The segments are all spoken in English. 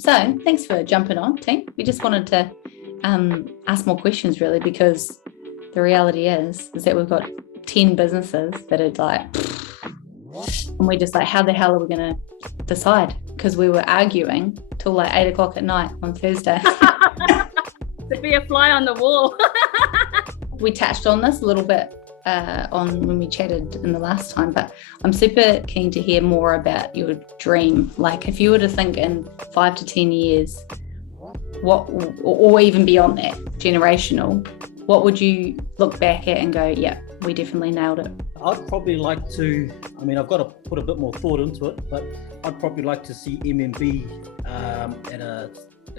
So thanks for jumping on, team. We just wanted to ask more questions, really, because the reality is that we've got 10 businesses that are like, and we're just like, how the hell are we going to decide? Because we were arguing till like 8 o'clock at night on Thursday. To be a fly on the wall. We touched on this a little bit on when we chatted in the last time, but I'm super keen to hear more about your dream. Like, if you were to think in 5 to 10 years, what, or even beyond that, generational, what would you look back at and go, yeah, we definitely nailed it? I'd probably like to, I've got to put a bit more thought into it, but I'd probably like to see MMB at a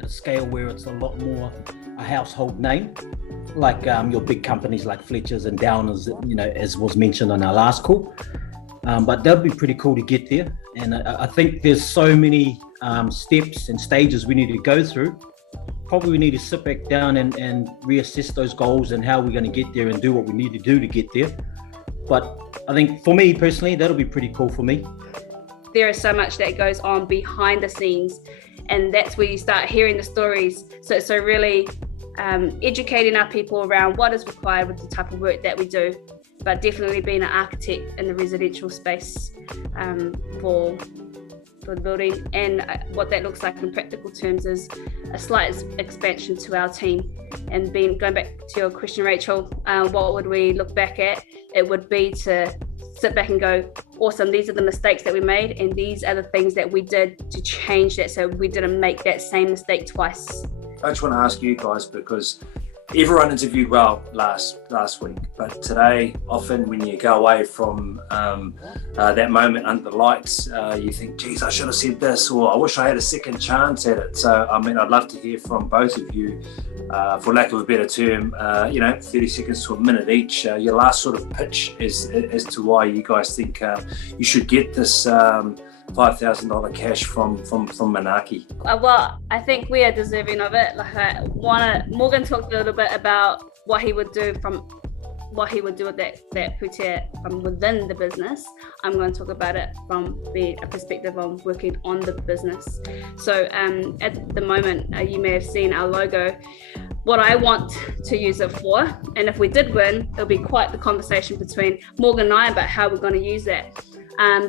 scale where it's a lot more a household name, like your big companies like Fletcher's and Downers, as was mentioned on our last call. But that'd be pretty cool to get there. And I think there's so many steps and stages we need to go through. Probably we need to sit back down and reassess those goals and how we're going to get there and do what we need to do to get there. But I think for me personally, that'll be pretty cool for me. There is so much that goes on behind the scenes, and that's where you start hearing the stories. So really educating our people around what is required with the type of work that we do, but definitely being an architect in the residential space for the building. And what that looks like in practical terms is a slight expansion to our team. And going back to your question, Rachel, what would we look back at? It would be to sit back and go, awesome, these are the mistakes that we made, and these are the things that we did to change that so we didn't make that same mistake twice. I just want to ask you guys, because everyone interviewed well last week, but today, often when you go away from that moment under the lights, you think, geez, I should have said this, or I wish I had a second chance at it. So, I'd love to hear from both of you, for lack of a better term, 30 seconds to a minute each, your last sort of pitch as to why you guys think you should get this $5,000 cash from Manaaki. Well, I think we are deserving of it. Morgan talked a little bit about what he would do with that putea from within the business. I'm going to talk about it from a perspective of working on the business. So at the moment, you may have seen our logo. What I want to use it for, and if we did win, it'll be quite the conversation between Morgan and I about how we're going to use that.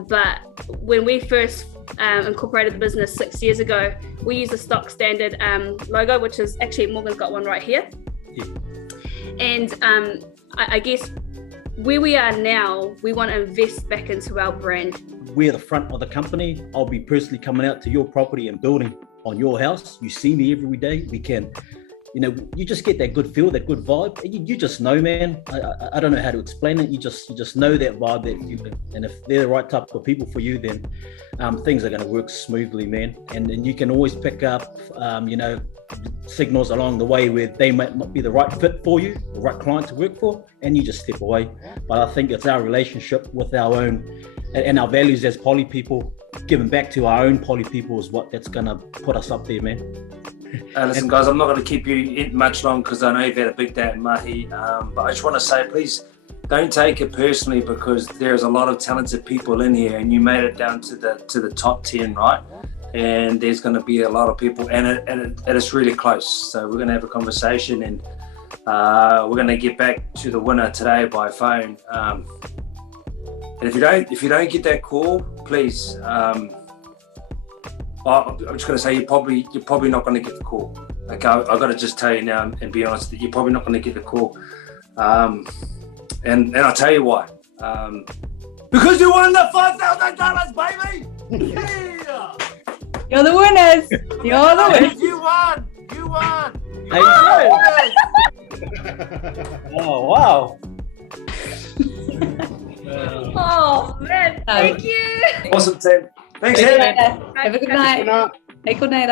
But when we first incorporated the business 6 years ago, we used a stock standard logo, which is actually, Morgan's got one right here. Yeah. And I guess where we are now, we want to invest back into our brand. We're the front of the company. I'll be personally coming out to your property and building on your house. You see me every day. We can, you just get that good feel, that good vibe. You just know, man. I don't know how to explain it. You just know that vibe, that feeling. And if they're the right type of people for you, then things are going to work smoothly, man. And you can always pick up, signals along the way where they might not be the right fit for you, the right client to work for, and you just step away. But I think it's our relationship with our own and our values as poly people, giving back to our own poly people is that's going to put us up there, man. Listen, guys, I'm not going to keep you much long because I know you've had a big day at Mahi, but I just want to say, please don't take it personally, because there's a lot of talented people in here, and you made it down to the top 10, right? And there's going to be a lot of people, and it's really close. So we're going to have a conversation, and we're going to get back to the winner today by phone. And if you don't get that call, please. I'm just going to say you're probably not going to get the call. Okay, I've got to just tell you now and be honest that you're probably not going to get the call. And I'll tell you why. Because you won the $5,000, baby. Yeah. You're the winners. You're the winners. You won. Oh, wow. Oh, man. Thank you. Awesome, Tim. Thanks, Have a good night. Hey, good night.